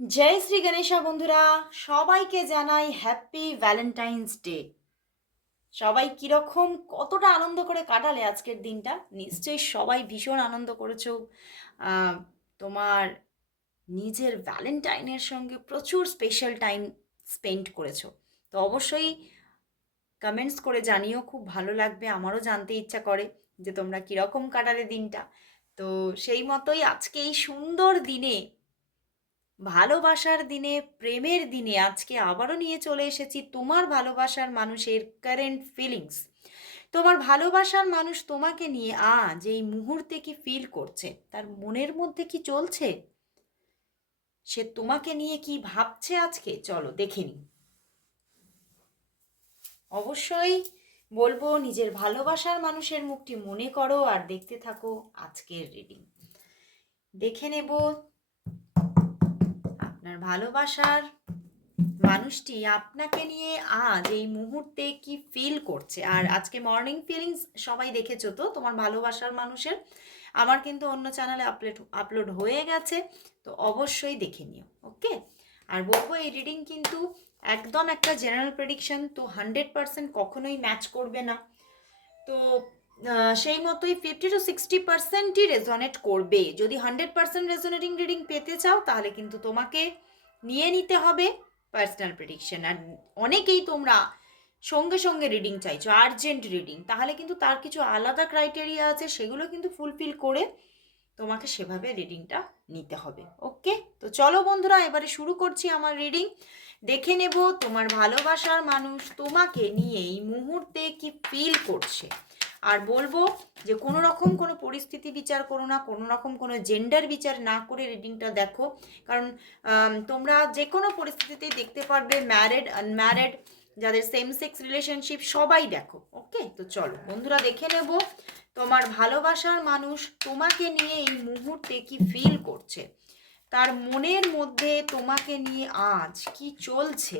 জয় শ্রী গণেশা বন্ধুরা, সবাইকে জানাই হ্যাপি ভ্যালেন্টাইন্স ডে সবাই কীরকম, কতটা আনন্দ করে কাটালে আজকের দিনটা? নিশ্চয়ই সবাই ভীষণ আনন্দ করেছ। তোমার নিজের ভ্যালেন্টাইনের সঙ্গে প্রচুর স্পেশাল টাইম স্পেন্ড করেছ। তো অবশ্যই কমেন্টস করে জানিও, খুব ভালো লাগবে, আমারও জানতে ইচ্ছা করে যে তোমরা কীরকম কাটালে দিনটা। তো সেই মতোই আজকে এই সুন্দর দিনে ভালোবাসার দিনে, প্রেমের দিনে আজকে আবারও নিয়ে চলে এসেছি তোমার ভালোবাসার মানুষের কারেন্ট ফিলিংস তোমার ভালোবাসার মানুষ তোমাকে নিয়ে আজ এই মুহূর্তে কি ফিল করছে? তার মনের মধ্যে কি চলছে? সে তোমাকে নিয়ে কি ভাবছে আজকে? চলো দেখে নিই। অবশ্যই বলব নিজের ভালোবাসার মানুষের মুখটি মনে করো আর দেখতে থাকো আজকের রিডিং দেখে নেব আপনার ভালোবাসার মানুষটি আপনাকে নিয়ে আজ এই মুহূর্তে কি ফিল করছে? আর আজকে মর্নিং ফিলিংস সবাই দেখেছ তো? তোমার ভালোবাসার মানুষের। আমার কিন্তু অন্য চ্যানেলে আপলোড আপলোড হয়ে গেছে, তো অবশ্যই দেখে নিও ওকে আর বলব এই রিডিং কিন্তু একদম একটা জেনারেল প্রেডিকশন তো হান্ড্রেড পার্সেন্ট কখনোই ম্যাচ করবে না। তো সেই মতোই ফিফটি টু সিক্সটি পার্সেন্টই রেজনেট করবে। যদি হান্ড্রেড পার্সেন্ট রেজনেটিং রিডিং পেতে চাও, তাহলে কিন্তু তোমাকে নিয়ে নিতে হবে পার্সোনাল প্রেডিকশন আর অনেকেই তোমরা সঙ্গে সঙ্গে রিডিং চাইছো আর্জেন্ট রিডিং তাহলে কিন্তু তার কিছু আলাদা ক্রাইটেরিয়া আছে, সেগুলো কিন্তু ফুলফিল করে তোমাকে সেভাবে রিডিংটা নিতে হবে। ওকে তো চলো বন্ধুরা, এবারে শুরু করছি আমার রিডিং দেখে নেব তোমার ভালোবাসার মানুষ তোমাকে নিয়ে এই মুহূর্তে কি ফিল করছে। আর বলব যে কোনো রকম কোনো পরিস্থিতি বিচার করো না, কোনো রকম কোনো জেন্ডার বিচার না করে রিডিংটা দেখো। কারণ তোমরা যে কোনো পরিস্থিতিতেই দেখতে পারবে ম্যারেড আনম্যারেড যাদের সেম সেক্স রিলেশনশিপ সবাই দেখো ওকে তো চলো, বন্ধুরা দেখে নেব, তোমার ভালোবাসার মানুষ তোমাকে নিয়ে এই মুহূর্তে কি ফিল করছে? তার মনের মধ্যে তোমাকে নিয়ে আজ কি চলছে?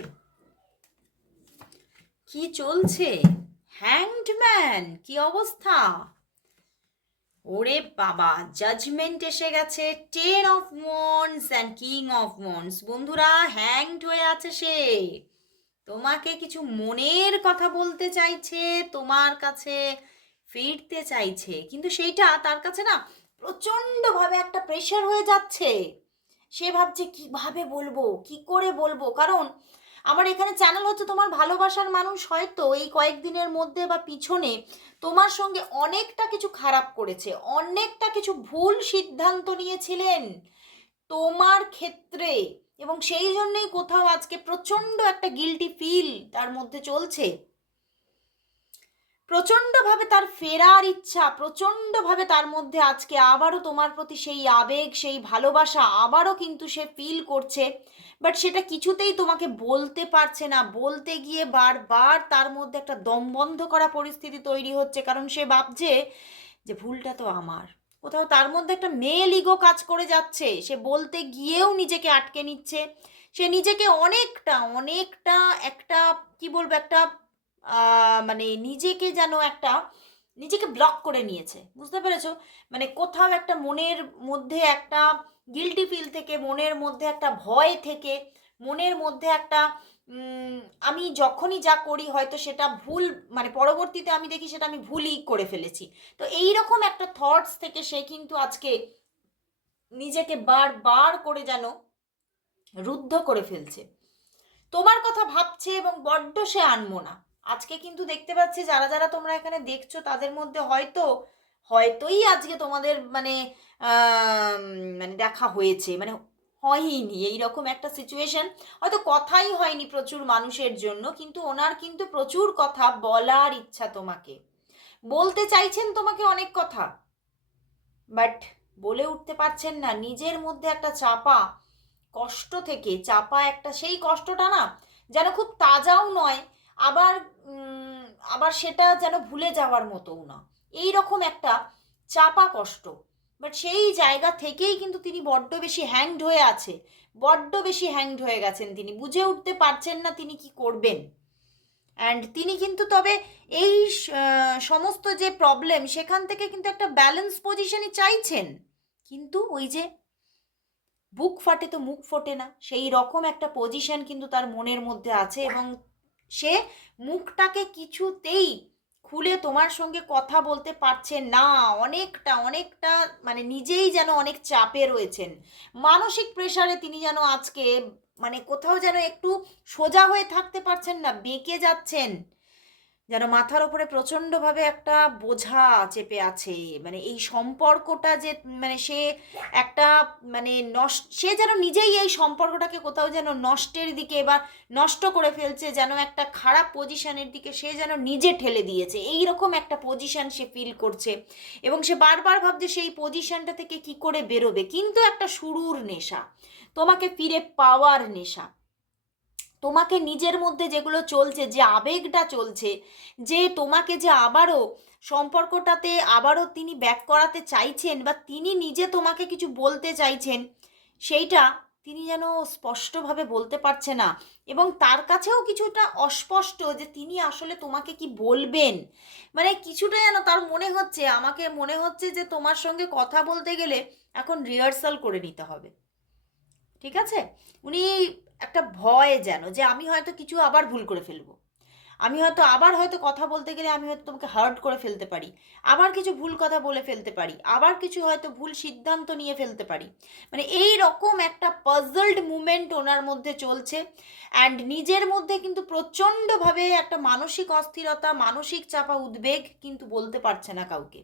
কি চলছে? হ্যাংডম্যান কি অবস্থা? ওরে বাবা জাজমেন্ট এসে গেছে ten of wands and king of wands বন্ধুরা হ্যাংড হয়ে আছে সে। তোমাকে কিছু মনের কথা বলতে চাইছে, তোমার কাছে ফিরতে চাইছে। কিন্তু সেইটা তার কাছে না প্রচণ্ডভাবে একটা প্রেশার হয়ে যাচ্ছে। সে ভাবছে, কীভাবে বলব, কি করে বলব? কারণ আমার এখানে চ্যানেল হচ্ছে তোমার ভালোবাসার মানুষ হয়তো এই কয়েকদিনের মধ্যে বা পিছনে তোমার সঙ্গে অনেকটা কিছু খারাপ করেছে, অনেকটা কিছু ভুল সিদ্ধান্ত নিয়েছিলেন তোমার ক্ষেত্রে। এবং সেই জন্যই কোথাও আজকে প্রচণ্ড একটা গিলটি ফিল তার মধ্যে চলছে। প্রচণ্ডভাবে তার ফেরার ইচ্ছা, প্রচণ্ডভাবে তার মধ্যে আজকে আবারও তোমার প্রতি সেই আবেগ, সেই ভালোবাসা আবারও কিন্তু সে ফিল করছে। বাট সেটা কিছুতেই তোমাকে বলতে পারছে না। বলতে গিয়ে বারবার তার মধ্যে একটা দম বন্ধ করা পরিস্থিতি তৈরি হচ্ছে। কারণ সে ভাবছে যে ভুলটা তো আমার। কোথাও তার মধ্যে একটা মেল ইগো কাজ করে যাচ্ছে। সে বলতে গিয়েও নিজেকে আটকে নিচ্ছে। সে নিজেকে অনেকটা অনেকটা একটা, কি বলব, একটা মানে নিজেকে যেন একটা, নিজেকে ব্লক করে নিয়েছে। বুঝতে পেরেছ? মানে কোথাও একটা মনের মধ্যে একটা গিল্টি ফিল থেকে, মনের মধ্যে একটা ভয় থেকে, মনের মধ্যে একটা আমি যখনই যা করি হয়তো সেটা ভুল মানে পরবর্তীতে আমি দেখি সেটা আমি ভুলই করে ফেলেছি। তো এই রকম একটা থটস থেকে সে কিন্তু আজকে নিজেকে বারবার করে যেন রুদ্ধ করে ফেলছে। তোমার কথা ভাবছে এবং বড্ড সে আনমো না আজকে কিন্তু দেখতে পাচ্ছি যারা যারা তোমরা এখানে দেখছ তাদের মধ্যে হয়তো, হয়তোই আজকে তোমাদের মানে মানে দেখা হয়েছে মানে হয়নি, এইরকম একটা সিচুয়েশন হয়তো কথাই হয়নি প্রচুর মানুষের জন্য, কিন্তু ওনার কিন্তু প্রচুর কথা বলার ইচ্ছা তোমাকে। বলতে চাইছেন তোমাকে অনেক কথা বাট বলে উঠতে পারছেন না। নিজের মধ্যে একটা চাপা কষ্ট থেকে, চাপা একটা সেই কষ্টটা না, যেন খুব তাজাও নয়, আবার আবার সেটা যেন ভুলে যাওয়ার মতোও না। এই রকম একটা চাপা কষ্ট। বাট সেই জায়গা থেকেই কিন্তু তিনি বড্ড বেশি হ্যাংড হয়ে আছে। বড্ড বেশি হ্যাংড হয়ে গেছেন তিনি। বুঝে উঠতে পারছেন না তিনি কি করবেন। অ্যান্ড তিনি কিন্তু তবে এই সমস্ত যে প্রবলেম সেখান থেকে কিন্তু একটা ব্যালেন্স পজিশনই চাইছেন। কিন্তু ওই যে বুক ফাটে তো মুখ ফোটে না। সেই রকম একটা পজিশন কিন্তু তার মনের মধ্যে আছে এবং সে মুখটাকে কিছুতেই খুলে তোমার সঙ্গে কথা বলতে পারছে না। অনেকটা অনেকটা মানে নিজেই যেন অনেক চাপে রয়েছেন। মানসিক প্রেশারে তিনি যেন আজকে মানে কোথাও যেন একটু সোজা হয়ে থাকতে পারছেন না, বেঁকে যাচ্ছেন। যেন মাথার ওপরে প্রচণ্ডভাবে একটা বোঝা চেপে আছে। মানে এই সম্পর্কটা যে মানে সে একটা মানে নষ্ট, সে যেন নিজেই এই সম্পর্কটাকে কোথাও যেন নষ্টের দিকে বা নষ্ট করে ফেলছে, যেন একটা খারাপ পজিশনের দিকে সে যেন নিজে ঠেলে দিয়েছে। এই রকম একটা পজিশন সে ফিল করছে এবং সে বারবার ভাবছে সেই পজিশনটা থেকে কি করে বেরোবে। কিন্তু একটা শুরুর নেশা, তোমাকে ফিরে পাওয়ার নেশা তোমাকে নিজের মধ্যে যেগুলো চলছে, যে আবেগটা চলছে, যে তোমাকে যে আবারও সম্পর্কটাতে আবারও তিনি ব্যাক করাতে চাইছেন বা তিনি নিজে তোমাকে কিছু বলতে চাইছেন, সেইটা তিনি যেন স্পষ্টভাবে বলতে পারছে না। এবং তার কাছেও কিছুটা অস্পষ্ট যে তিনি আসলে তোমাকে কি বলবেন। মানে কিছুটা যেন তার মনে হচ্ছে, আমাকে মনে হচ্ছে যে তোমার সঙ্গে কথা বলতে গেলে এখন রিহার্সাল করে নিতে হবে। ঠিক আছে? উনি একটা ভয় যেন যে আমি হয়তো কিছু আবার ভুল করে ফেলব। আমি হয়তো আবার হয়তো কথা বলতে গেলে আমি হয়তো তোমাকে হার্ট করে ফেলতে পারি। আবার কিছু ভুল কথা বলে ফেলতে পারি। আবার কিছু হয়তো ভুল সিদ্ধান্ত নিয়ে ফেলতে পারি। মানে এই রকম একটা পাজলড মুমেন্ট ওনার মধ্যে চলছে। অ্যান্ড নিজের মধ্যে কিন্তু প্রচণ্ডভাবে একটা মানসিক অস্থিরতা, মানসিক চাপা উদ্বেগ কিন্তু বলতে পারছে না কাউকে।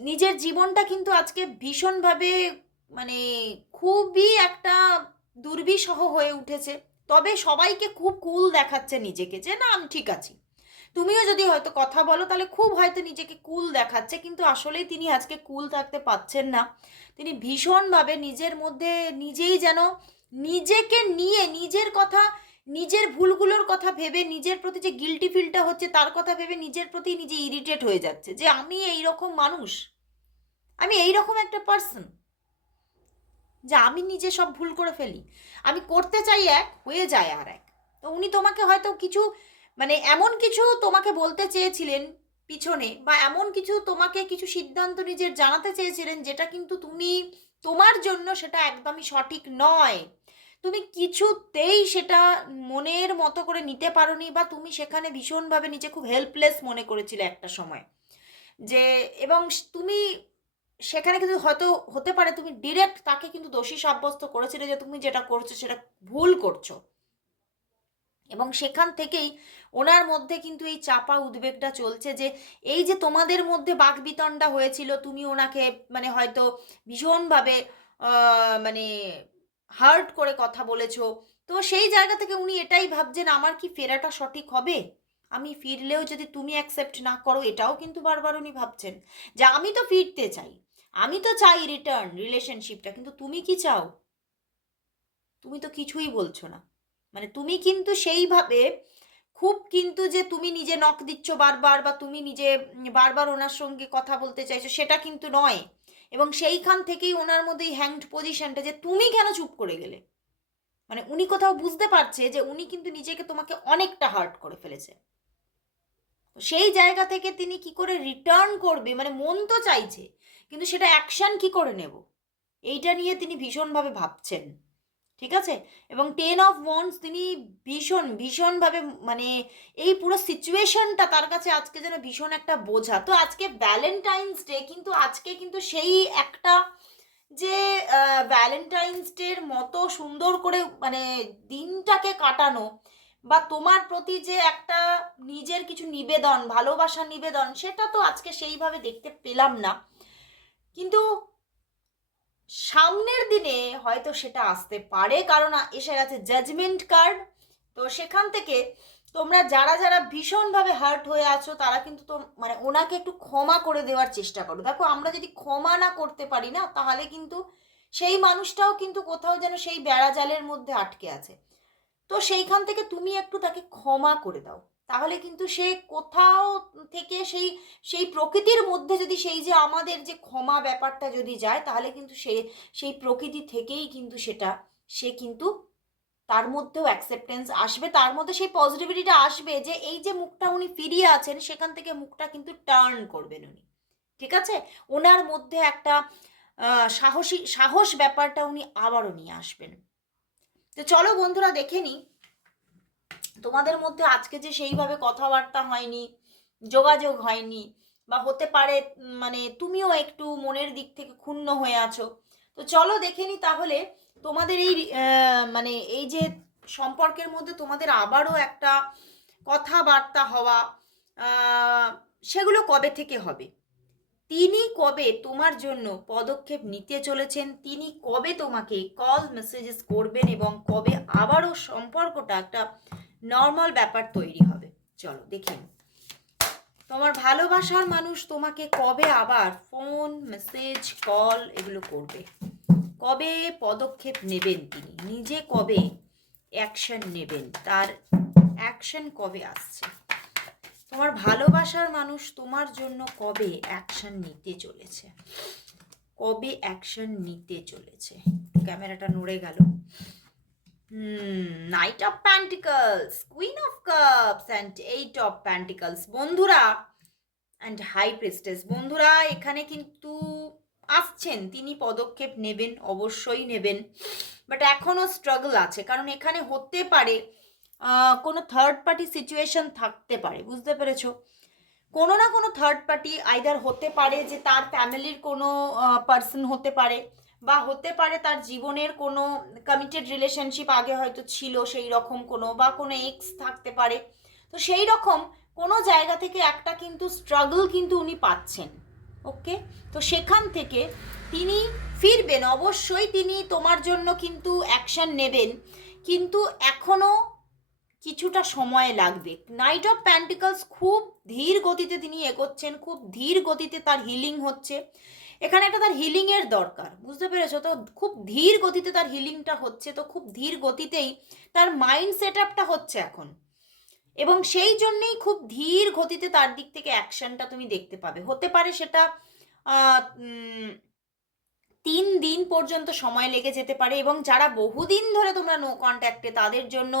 নিজের জীবনটা কিন্তু আজকে ভীষণভাবে মানে খুবই একটা দুর্বিষহ হয়ে উঠেছে। তবে সবাইকে খুব কুল দেখাচ্ছে নিজেকে যে, না, আমি ঠিক আছি। তুমিও যদি হয়তো কথা বলো, তাহলে খুব হয়তো নিজেকে কুল দেখাচ্ছে, কিন্তু আসলেই তিনি আজকে কুল থাকতে পাচ্ছেন না। তিনি ভীষণভাবে নিজের মধ্যে নিজেই যেন নিজেকে নিয়ে নিজের কথা, নিজের ভুলগুলোর কথা ভেবে নিজের প্রতি যে গিলটি ফিলটা হচ্ছে, তার কথা ভেবে নিজের প্রতি নিজে ইরিটেট হয়ে যাচ্ছে যে, আমি এই রকম মানুষ। আমি এই রকম একটা পার্সন যে আমি নিজে সব ভুল করে ফেলি। আমি করতে চাই এক, হয়ে যায় আর এক। তো উনি তোমাকে হয়তো কিছু মানে এমন কিছু তোমাকে বলতে চেয়েছিলেন পিছনে বা এমন কিছু তোমাকে কিছু সিদ্ধান্ত নিজের জানাতে চেয়েছিলেন যেটা কিন্তু তুমি, তোমার জন্য সেটা একদমই সঠিক নয়। তুমি কিছুতেই সেটা মনের মতো করে নিতে পারোনি বা তুমি সেখানে ভীষণভাবে নিজে খুব হেল্পলেস মনে করেছিলে একটা সময়। যে, এবং তুমি সেখানে কিন্তু হয়তো হতে পারে তুমি ডিরেক্ট তাকে কিন্তু দোষী সাব্যস্ত করেছিলে যে তুমি যেটা করছ সেটা ভুল করছ। এবং সেখান থেকেই ওনার মধ্যে কিন্তু এই চাপা উদ্বেগটা চলছে যে এই যে তোমাদের মধ্যে বাকবিতণ্ডা হয়েছিল, তুমি ওনাকে মানে হয়তো ভীষণভাবে মানে হার্ট করে কথা বলেছ। তো সেই জায়গা থেকে উনি এটাই ভাবছেন, আমার কি ফেরাটা সঠিক হবে? আমি ফিরলেও যদি তুমি অ্যাকসেপ্ট না করো, এটাও কিন্তু বারবার উনি ভাবছেন যে আমি তো ফিরতে চাই। আমি তো চাই রিটার্ন রিলেশনশিপটা কিন্তু তুমি কি চাও? তুমি তো কিছুই বলছো না। মানে তুমি কিন্তু সেইভাবে খুব কিন্তু যে তুমি নিজে নখ দিচ্ছ বারবার বা তুমি নিজে বারবার ওনার সঙ্গে কথা বলতে চাইছো, সেটা কিন্তু নয়। এবং সেইখান থেকেই ওনার মধ্যে এই হ্যাংড পজিশনটা যে তুমি কেন চুপ করে গেলে? মানে উনি কোথাও বুঝতে পারছে যে উনি কিন্তু নিজেকে তোমাকে অনেকটা হার্ট করে ফেলেছে। সেই জায়গা থেকে তিনি কি করে রিটার্ন করবে? মানে মন তো চাইছে, কিন্তু সেটা অ্যাকশন কি করে নেব? এইটা নিয়ে তিনি ভীষণভাবে ভাবছেন, ঠিক আছে? এবং টেন অফ ওয়ান্স তিনি ভীষণ, ভীষণভাবে মানে এই পুরো সিচুয়েশনটা তার কাছে আজকে যেন ভীষণ একটা বোঝা। তো আজকে ভ্যালেন্টাইন্স ডে কিন্তু, আজকে কিন্তু সেই একটা যে ভ্যালেন্টাইন্স ডের মতো সুন্দর করে মানে দিনটাকে কাটানো বা তোমার প্রতি যে একটা নিজের কিছু নিবেদন ভালোবাসা নিবেদন, সেটা তো আজকে সেইভাবে দেখতে পেলাম না। কিন্তু সামনের দিনে হয়তো সেটা আসতে পারে, কারণ এসে গেছে জাজমেন্ট কার্ড তো সেখান থেকে তোমরা যারা যারা ভীষণভাবে হার্ট হয়ে আছো, তারা কিন্তু তো মানে ওনাকে একটু ক্ষমা করে দেওয়ার চেষ্টা করো। দেখো, আমরা যদি ক্ষমা না করতে পারি না, তাহলে কিন্তু সেই মানুষটাও কিন্তু কোথাও যেন সেই বেড়াজালের মধ্যে আটকে আছে। তো সেইখান থেকে তুমি একটু তাকে ক্ষমা করে দাও। তাহলে কিন্তু সে কোথাও থেকে সেই সেই প্রকৃতির মধ্যে যদি সেই যে আমাদের যে ক্ষমা ব্যাপারটা যদি যায়, তাহলে কিন্তু সে, সেই প্রকৃতি থেকেই কিন্তু সেটা, সে কিন্তু তার মধ্যেও অ্যাকসেপ্টেন্স আসবে। তার মধ্যে সেই পজিটিভিটিটা আসবে যে এই যে মুখটা উনি ফিরিয়ে আছেন, সেখান থেকে মুখটা কিন্তু টার্ন করবেন উনি। ঠিক আছে? ওনার মধ্যে একটা সাহসী, সাহস ব্যাপারটা উনি আবারও নিয়ে আসবেন। তো চলো বন্ধুরা দেখে নিই তোমাদের মধ্যে আজকে যে সেইভাবে কথাবার্তা হয়নি, যোগাযোগ হয়নি, বা হতে পারে মানে তুমিও একটু মনের দিক থেকে ক্ষুণ্ণ হয়ে আছো। তো চলো দেখে নি তাহলে তোমাদের এই মানে এই যে সম্পর্কের মধ্যে তোমাদের আবারও একটা কথাবার্তা হওয়া সেগুলো কবে থেকে হবে? তিনি কবে তোমার জন্য পদক্ষেপ নিতে চলেছেন? তিনি কবে তোমাকে কল মেসেজেস করবেন এবং কবে আবারও সম্পর্কটা একটা নর্মাল ব্যাপার তৈরি হবে? চলো, দেখে তোমার ভালোবাসার মানুষ তোমাকে কবে আবার ফোন মেসেজ কল এগুলো করবে? কবে পদক্ষেপ নেবেন তিনি? নিজে কবে অ্যাকশন নেবেন? তার অ্যাকশন কবে আসছে? তোমার ভালোবাসার মানুষ তোমার জন্য কবে অ্যাকশন নিতে চলেছে? কবে অ্যাকশন নিতে চলেছে? ক্যামেরাটা নড়ে গেল। Knight of pentacles queen of cups and eight of pentacles বন্ধুরা অ্যান্ড হাই প্রেস্টেস বন্ধুরা, এখানে কিন্তু আসছেন, তিনি পদক্ষেপ নেবেন, অবশ্যই নেবেন। বাট এখনও স্ট্রাগল আছে, কারণ এখানে হতে পারে কোনো থার্ড পার্টি সিচুয়েশন থাকতে পারে, বুঝতে পেরেছ? কোনো না কোনো থার্ড পার্টি আইদার হতে পারে যে তার ফ্যামিলির কোনো পার্সন হতে পারে বা হতে পারে তার জীবনের কোনো কমিটেড রিলেশনশিপ আগে হয়তো ছিল সেই রকম কোনো বা কোনো এক্স থাকতে পারে। তো সেই রকম কোনো জায়গা থেকে একটা কিন্তু স্ট্রাগল কিন্তু উনি পাচ্ছেন ওকে তো সেখান থেকে তিনি ফিরবেন, অবশ্যই তিনি তোমার জন্য কিন্তু অ্যাকশন নেবেন। কিন্তু এখনও কিছুটা সময় লাগবে। নাইট অফ প্যান্টিকলস খুব ধীর গতিতে তিনি এগোচ্ছেন, খুব ধীর গতিতে তার হিলিং হচ্ছে। এখানে একটা তার হিলিংয়ের দরকার, বুঝতে পেরেছ? তো খুব ধীর গতিতে তার হিলিংটা হচ্ছে, তো খুব ধীর গতিতেই তার মাইন্ড সেট আপটা হচ্ছে এখন। এবং সেই জন্যেই খুব ধীর গতিতে তার দিক থেকে অ্যাকশনটা তুমি দেখতে পাবে। হতে পারে সেটা তিন দিন পর্যন্ত সময় লেগে যেতে পারে এবং যারা বহুদিন ধরে তোমরা নো কন্ট্যাক্টে তাদের জন্য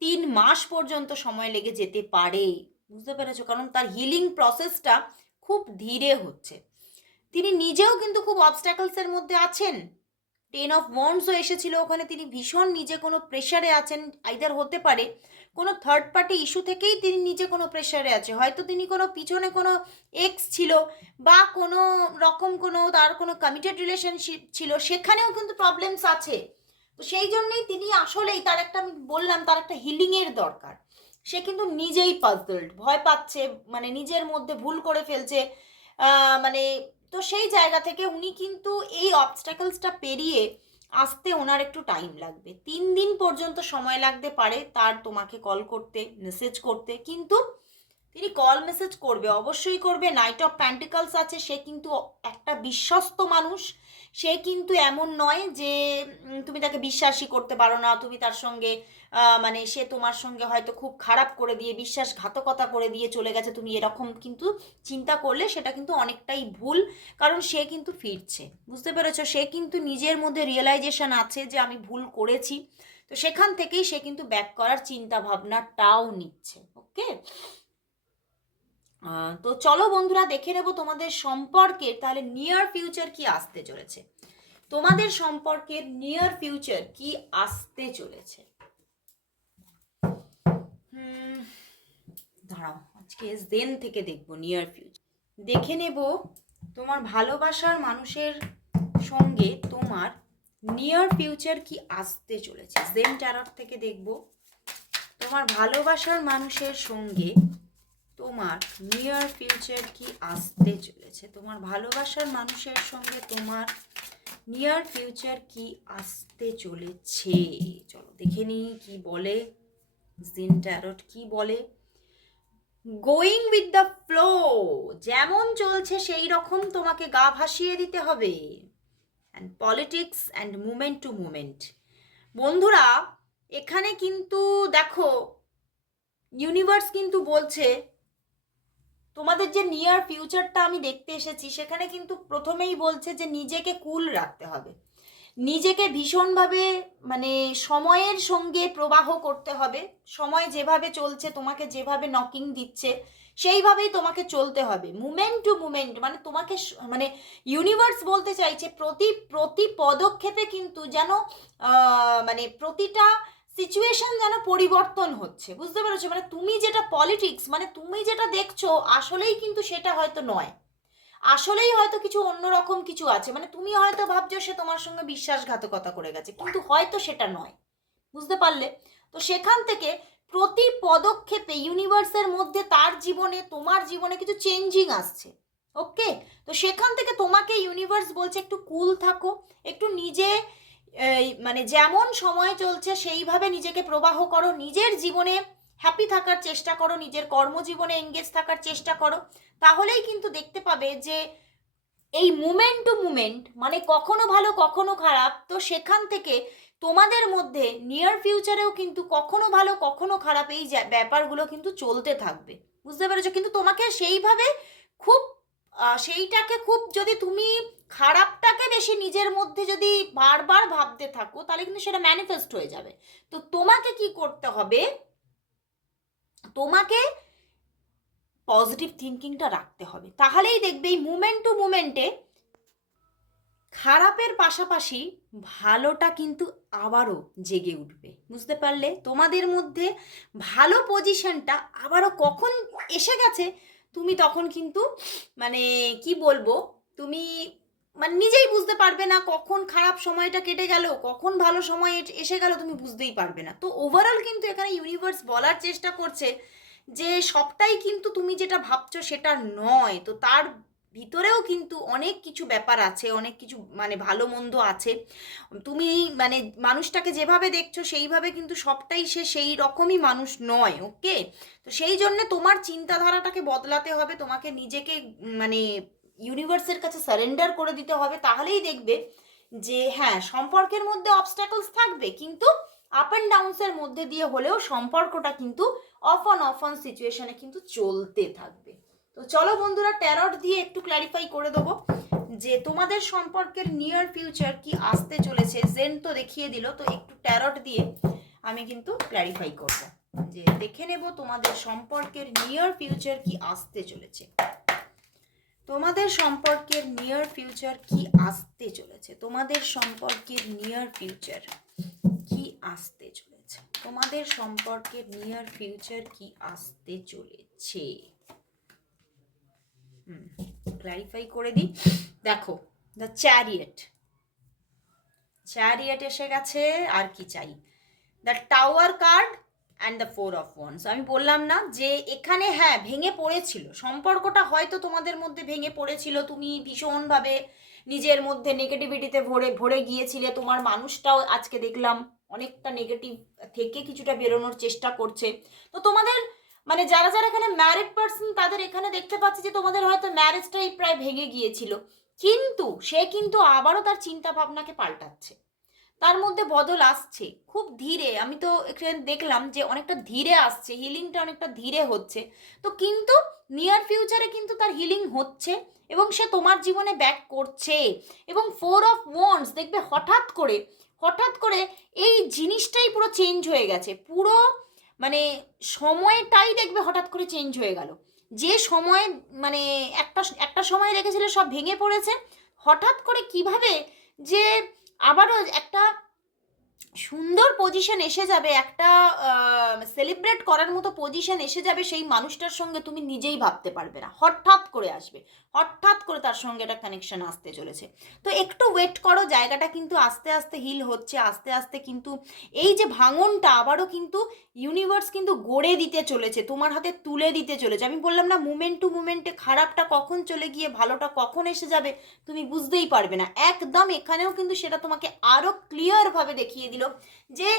তিন মাস পর্যন্ত সময় লেগে যেতে পারে। বুঝতে পেরেছ? কারণ তার হিলিং প্রসেসটা খুব ধীরে হচ্ছে। তিনি নিজেও কিন্তু খুব অবস্ট্যাকলসের মধ্যে আছেন। টেন অফ ওয়ান্ডসও এসেছিল ওখানে। তিনি ভীষণ নিজে কোনো প্রেশারে আছেন আইদার হতে পারে। কোনো থার্ড পার্টি ইস্যু থেকেই তিনি নিজে কোনো প্রেশারে আছে। হয়তো তিনি কোনো পিছনে কোনো এক্স ছিল বা কোনো রকম কোনো তার কোনো কমিটেড রিলেশনশিপ ছিল, সেখানেও কিন্তু প্রবলেমস আছে। তো সেই জন্যই তিনি আসলেই তার একটা, আমি বললাম, তার একটা হিলিংয়ের দরকার। সে কিন্তু নিজেই পাজলড ভয় পাচ্ছে মানে নিজের মধ্যে ভুল করে ফেলছে। মানে তো সেই জায়গা থেকে উনি কিন্তু এই অবস্ট্যাকলসটা পেরিয়ে আসতে ওনার একটু টাইম লাগবে। তিন দিন পর্যন্ত সময় লাগতে পারে তার তোমাকে কল করতে মেসেজ করতে। কিন্তু তিনি কল মেসেজ করবে, অবশ্যই করবে। নাইট অফ প্যান্টিকলস আছে, সে কিন্তু একটা বিশ্বস্ত মানুষ। সে কিন্তু এমন নয় যে তুমি তাকে বিশ্বাসই করতে পারো না, তুমি তার সঙ্গে মানে সে তোমার সঙ্গে হয়তো খুব খারাপ করে দিয়ে, বিশ্বাসঘাতকতা করে দিয়ে চলে গেছে, তুমি এরকম কিন্তু চিন্তা করলে সেটা কিন্তু অনেকটাই ভুল, কারণ সে কিন্তু ফিরছে। বুঝতে পেরেছ? সে কিন্তু নিজের মধ্যে রিয়েলাইজেশন আছে যে আমি ভুল করেছি। তো সেখান থেকেই সে কিন্তু ব্যাক করার চিন্তা ভাবনাটাও নিচ্ছে ওকে তো চলো বন্ধুরা, দেখে নেব তোমাদের সম্পর্কের, তাহলে নিয়ার ফিউচার কি আসতে চলেছে? তোমাদের সম্পর্কের নিয়ার ফিউচার কি আসতে চলেছে? দাঁড়াও, আজকে দেন থেকে দেখব নিয়ার ফিউচার দেখে নেব তোমার ভালোবাসার মানুষের সঙ্গে তোমার নিয়ার ফিউচার কি আসতে চলেছে। জেন ট্যারট থেকে দেখব। তোমার ভালোবাসার মানুষের সঙ্গে তোমার নিয়ার ফিউচার কি আসতে চলেছে? তোমার ভালোবাসার মানুষের সঙ্গে তোমার নিয়ার ফিউচার কি আসতে চলেছে? চলো দেখে নিই কি বলে জিন ট্যারট কি বলে। গোয়িং উইথ দ্য ফ্লো যেমন চলছে সেই রকম তোমাকে গা ভাসিয়ে দিতে হবে। And politics and moment to moment বন্ধুরা, এখানে কিন্তু দেখো ইউনিভার্স কিন্তু বলছে তোমাদের যে নিয়ার ফিউচারটা আমি দেখতে এসেছি, সেখানে কিন্তু প্রথমেই বলছে যে নিজেকে কুল রাখতে হবে। নিজেকে ভীষণভাবে মানে সময়ের সঙ্গে প্রবাহ করতে হবে। সময় যেভাবে চলছে, তোমাকে যেভাবে নকিং দিচ্ছে, সেইভাবেই তোমাকে চলতে হবে। মুমেন্ট টু মুমেন্ট মানে তোমাকে মানে ইউনিভার্স বলতে চাইছে, প্রতি প্রতি পদক্ষেপে কিন্তু যেন মানে প্রতিটা সিচুয়েশন যেন পরিবর্তন হচ্ছে, বুঝতে পেরেছ? মানে তুমি যেটা পলিটিক্স মানে তুমি যেটা দেখছ, আসলেই কিন্তু সেটা হয়তো নয়। আসলেই হয়তো কিছু অন্যরকম কিছু আছে। মানে তুমি হয়তো ভাবছ সে তোমার সঙ্গে বিশ্বাসঘাতকতা করে গেছে, কিন্তু হয়তো সেটা নয়। বুঝতে পারলে? তো সেখান থেকে প্রতি পদক্ষেপে ইউনিভার্সের মধ্যে তার জীবনে, তোমার জীবনে কিছু চেঞ্জিং আসছে। ওকে তো সেখান থেকে তোমাকে ইউনিভার্স বলছে একটু কুল থাকো, একটু নিজে মানে যেমন সময় চলছে, সেইভাবে নিজেকে প্রবাহ করো। নিজের জীবনে হ্যাপি থাকার চেষ্টা করো, নিজের কর্মজীবনে এঙ্গেজ থাকার চেষ্টা করো। তাহলেই কিন্তু দেখতে পাবে যে এই মুমেন্ট টু মুমেন্ট মানে কখনো ভালো, কখনো খারাপ, তো সেখান থেকে তোমাদের মধ্যে নিয়ার ফিউচারেও কিন্তু কখনো ভালো, কখনো খারাপ এই ব্যাপারগুলো কিন্তু চলতে থাকবে। বুঝতে পেরেছ? কিন্তু তোমাকে সেইভাবে খুব সেইটাকে খুব যদি তুমি খারাপটাকে বেশি নিজের মধ্যে যদি বারবার ভাবতে থাকো, তাহলে কিন্তু সেটা ম্যানিফেস্ট হয়ে যাবে। তো তোমাকে কি করতে হবে? তোমাকে পজিটিভ থিঙ্কিংটা রাখতে হবে। তাহলেই দেখবে এই মুমেন্ট টু মুমেন্টে খারাপের পাশাপাশি ভালোটা কিন্তু আবারও জেগে উঠবে। বুঝতে পারলে? তোমাদের মধ্যে ভালো পজিশনটা আবারও কখন এসে গেছে তুমি তখন কিন্তু মানে কি বলব, তুমি মানে নিজেই বুঝতে পারবে না কখন খারাপ সময়টা কেটে গেল, কখন ভালো সময় এসে গেল, তুমি বুঝতেই পারবে না। তো ওভারঅল কিন্তু এখানে ইউনিভার্স বলার চেষ্টা করছে যে সবটাই কিন্তু তুমি যেটা ভাবছ সেটা নয়। তো তার ভিতরেও কিন্তু অনেক কিছু ব্যাপার আছে, অনেক কিছু মানে ভালো মন্দ আছে। তুমি মানে মানুষটাকে যেভাবে দেখছ সেইভাবে কিন্তু সবটাই সে সেই রকমই মানুষ নয় ওকে তো সেই জন্য তোমার চিন্তাধারাটাকে বদলাতে হবে, তোমাকে নিজেকে মানে ইউনিভার্সের কাছে সারেন্ডার করে দিতে হবে, তাহলেই দেখবে যে হ্যাঁ সম্পর্কের মধ্যে অবস্ট্যাকলস থাকবে, কিন্তু আপ অ্যান্ড ডাউনসের মধ্যে দিয়ে হলেও সম্পর্কটা কিন্তু অফ অন অফ অন সিচুয়েশনে কিন্তু চলতে থাকবে। তো চলো বন্ধুরা ট্যারট দিয়ে একটু ক্ল্যারিফাই করে দেবো যে তোমাদের সম্পর্কের নিয়ার ফিউচার কি আসতে চলেছে। জেন তো দেখিয়ে দিল, তো একটু ট্যারট দিয়ে আমি কিন্তু ক্ল্যারিফাই করব যে দেখে নেব তোমাদের সম্পর্কের নিয়ার ফিউচার কি আসতে চলেছে। তোমাদের সম্পর্কের নিয়ার ফিউচার কি আসতে চলেছে? তোমাদের সম্পর্কের নিয়ার ফিউচার কি আসতে চলেছে? তোমাদের সম্পর্কের নিয়ার ফিউচার কি আসতে চলেছে? ক্লারিফাই করে দিই। দেখো দ্য চ্যারিয়েট চ্যারিয়েট এসে গেছে, আর কি চাই? The tower card and the four of wands আমি বললাম না যে এখানে হ্যাঁ ভেঙে পড়েছিল। সম্পর্কটা হয়তো তোমাদের মধ্যে ভেঙে পড়েছিল। তুমি ভীষণভাবে নিজের মধ্যে নেগেটিভিটিতে ভরে ভরে গিয়েছিলে। তোমার মানুষটাও আজকে দেখলাম অনেকটা নেগেটিভ থেকে কিছুটা বেরোনোর চেষ্টা করছে। তো তোমাদের মানে যারা যারা এখানে ম্যারিড পার্সন তাদের এখানে দেখতে পাচ্ছি যে তোমাদের হয়তো ম্যারেজটাই প্রায় ভেঙে গিয়েছিল। কিন্তু সে কিন্তু আবারও তার চিন্তা ভাবনাকে পাল্টাচ্ছে। তার মধ্যে বদল আসছে, খুব ধীরে। আমি তো এখানে দেখলাম যে অনেকটা ধীরে আসছে হিলিংটা অনেকটা ধীরে হচ্ছে। তো কিন্তু নিয়ার ফিউচারে কিন্তু তার হিলিং হচ্ছে এবং সে তোমার জীবনে ব্যাক করছে। এবং ফোর অফ ওয়ান্স দেখবে হঠাৎ করে হঠাৎ করে এই জিনিসটাই পুরো চেঞ্জ হয়ে গেছে। পুরো মানে সময়টাই দেখবে হঠাৎ করে চেঞ্জ হয়ে গেল। যে সময় মানে একটা একটা সময় রেখেছিল সব ভেঙে পড়েছে, হঠাৎ করে কীভাবে যে আবারও একটা সুন্দর পজিশন এসে যাবে, একটা সেলিব্রেট করার মতো পজিশন এসে যাবে সেই মানুষটার সঙ্গে তুমি নিজেই ভাবতে পারবে না। হঠাৎ করে আসবে, হঠাৎ করে তার সঙ্গে একটা কানেকশন আসতে চলেছে। তো একটু ওয়েট করো, জায়গাটা কিন্তু আস্তে আস্তে হিল হচ্ছে, আস্তে আস্তে কিন্তু এই যে ভাঙনটা আবারও কিন্তু ইউনিভার্স কিন্তু গড়ে দিতে চলেছে, তোমার হাতে তুলে দিতে চলেছে। আমি বললাম না মুমেন্ট টু মুমেন্টে খারাপটা কখন চলে গিয়ে ভালোটা কখন এসে যাবে, তুমি বুঝতেই পারবে না। একদম এখানেও কিন্তু সেটা তোমাকে আরও ক্লিয়ারভাবে দেখিয়ে দিল। যে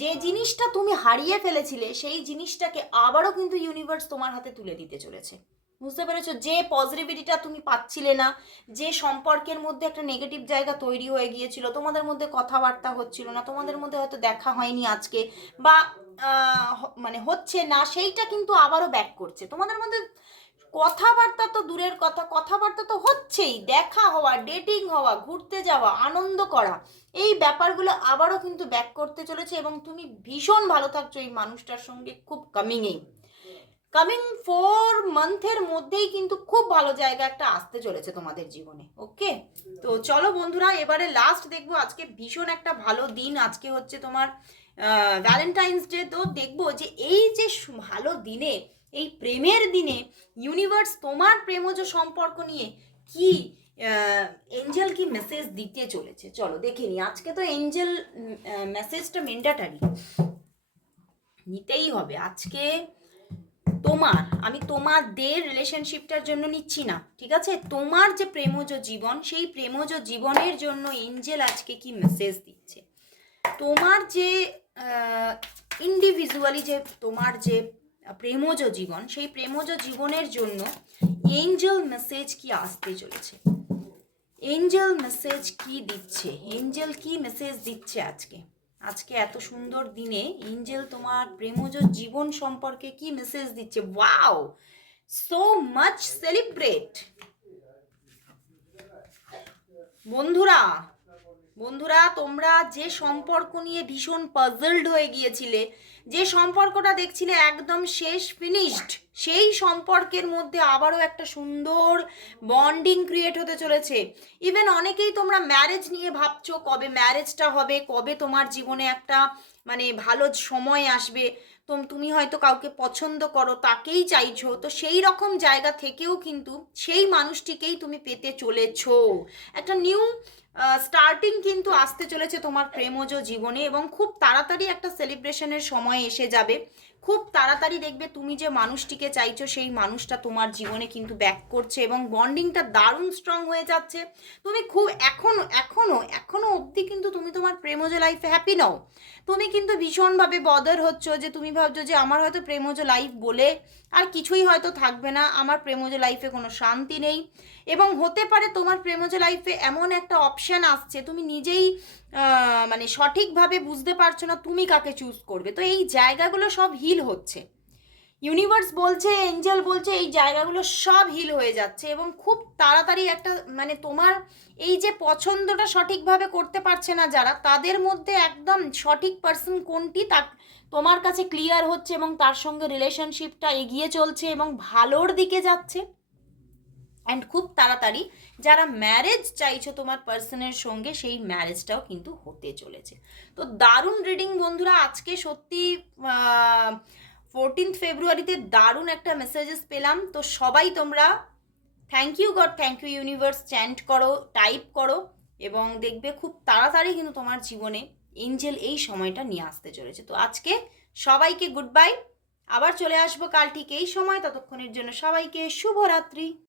যে জিনিসটা তুমি হারিয়ে ফেলেছিলে, সেই জিনিসটাকে আবারও কিন্তু ইউনিভার্স তোমার হাতে তুলে দিতে চলেছে। বুঝতে পেরেছ? যে পজিটিভিটিটা তুমি পাচ্ছিলে না, যে সম্পর্কের মধ্যে একটা নেগেটিভ জায়গা তৈরি হয়ে গিয়েছিল, তোমাদের মধ্যে কথাবার্তা হচ্ছিল না, তোমাদের মধ্যে হয়তো দেখা হয়নি আজকে, বা মানে হচ্ছে না, সেইটা কিন্তু আবারও ব্যাক করছে। তোমাদের মধ্যে কথাবার্তা তো দূরের কথা, কথাবার্তা তো হচ্ছেই। দেখা হওয়া ডেটিং হওয়া, ঘুরতে যাওয়া, আনন্দ করা, এই ব্যাপারগুলো আবারও কিন্তু ব্যাক করতে চলেছে এবং তুমি ভীষণ ভালো থাকছো এই মানুষটার সঙ্গে খুব কামিংয়েই কামিং ফোর মান্থের মধ্যেই কিন্তু খুব ভালো জায়গা একটা আসতে চলেছে তোমাদের জীবনে ওকে তো চলো বন্ধুরা, এবারে লাস্ট দেখব, আজকে ভীষণ একটা ভালো দিন, আজকে হচ্ছে তোমার ভ্যালেন্টাইন্স ডে তো দেখব যে এই যে ভালো দিনে এই প্রেমের দিনে ইউনিভার্স তোমার প্রেমজ সম্পর্ক নিয়ে কি এঞ্জেল কি মেসেজ দিতে চলেছে? চলো দেখে নি আজকে তো এঞ্জেল মেসেজটা মেন্ডাটারি নিতেই হবে। আজকে তোমার, আমি তোমাদের রিলেশনশিপটার জন্য নিচ্ছি না, ঠিক আছে? তোমার যে প্রেমজ জীবন, সেই প্রেমজ জীবনের জন্য এঞ্জেল আজকে কি মেসেজ দিচ্ছে? তোমার যে ইন্ডিভিজুয়ালি যে তোমার যে প্রেমজ জীবন, সেই প্রেমজ জীবনের জন্য এঞ্জেল মেসেজ কি আসতে চলেছে? এঞ্জেল মেসেজ কি দিচ্ছে? এঞ্জেল কি মেসেজ দিচ্ছে আজকে? আজকে এত সুন্দর দিনে এঞ্জেল তোমার প্রেমজ জীবন সম্পর্কে কি মেসেজ দিচ্ছে? ওয়াও সো মাচ সেলিব্রেট বন্ধুরা বন্ধুরা, তোমরা যে সম্পর্ক নিয়ে ভীষণ পাজলড হয়ে গিয়েছিলে, যে সম্পর্কটা দেখছিলে একদম শেষ ফিনিশড সেই সম্পর্কের মধ্যে আবারও একটা সুন্দর বন্ডিং ক্রিয়েট হতে চলেছে। ইভেন অনেকেই তোমরা ম্যারেজ নিয়ে ভাবছ, কবে ম্যারেজটা হবে, কবে তোমার জীবনে একটা মানে ভালো সময় আসবে। তোম, তুমি হয়তো কাউকে পছন্দ করো, তাকেই চাইছো, তো সেই রকম জায়গা থেকেও কিন্তু সেই মানুষটিকেই তুমি পেতে চলেছো। একটা নিউ স্টার্টিং কিন্তু আসতে চলেছে তোমার প্রেমজ জীবনে এবং খুব তাড়াতাড়ি একটা সেলিব্রেশনের সময় এসে যাবে। খুব তাড়াতাড়ি দেখবে তুমি যে মানুষটিকে চাইছো, সেই মানুষটা তোমার জীবনে কিন্তু ব্যাক করছে এবং বন্ডিংটা দারুণ স্ট্রং হয়ে যাচ্ছে। তুমি খুব এখনও এখনও এখনও অবধি কিন্তু তুমি তোমার প্রেমজ লাইফে হ্যাপি নও। তুমি কিন্তু ভীষণভাবে বদর হচ্ছ যে তুমি ভাবছ যে আমার হয়তো প্রেমজ লাইফ বলে আর কিছুই হয়তো থাকবে না, আমার প্রেমজ লাইফে কোনো শান্তি নেই। এবং হতে পারে তোমার প্রেমজ লাইফে এমন একটা অপশান আসছে, তুমি নিজেই মানে সঠিকভাবে বুঝতে পারছ না তুমি কাকে চুজ করবে। তো এই জায়গাগুলো সব হিল হচ্ছে। ইউনিভার্স বলছে, এঞ্জেল বলছে, এই জায়গাগুলো সব হিল হয়ে যাচ্ছে এবং খুব তাড়াতাড়ি একটা মানে তোমার এই যে পছন্দটা সঠিকভাবে করতে পারছে না যারা, তাদের মধ্যে একদম সঠিক পার্সন কোনটি তা তোমার কাছে ক্লিয়ার হচ্ছে এবং তার সঙ্গে রিলেশনশিপটা এগিয়ে চলছে এবং ভালোর দিকে যাচ্ছে। অ্যান্ড খুব তাড়াতাড়ি যারা ম্যারেজ চাইছো তোমার পার্সনের সঙ্গে, সেই ম্যারেজটাও কিন্তু হতে চলেছে। তো দারুণ রিডিং বন্ধুরা, আজকে সত্যি ফোরটিন্থ ফেব্রুয়ারিতে দারুণ একটা মেসেজেস পেলাম। তো সবাই তোমরা thank you God thank you universe chant করো টাইপ করো এবং দেখবে খুব তাড়াতাড়ি কিন্তু তোমার জীবনে এঞ্জেল এই সময়টা নিয়ে আসতে চলেছে। তো আজকে সবাইকে গুড বাই আবার চলে আসব কাল ঠিক এই সময়। ততক্ষণের জন্য সবাইকে শুভরাত্রি।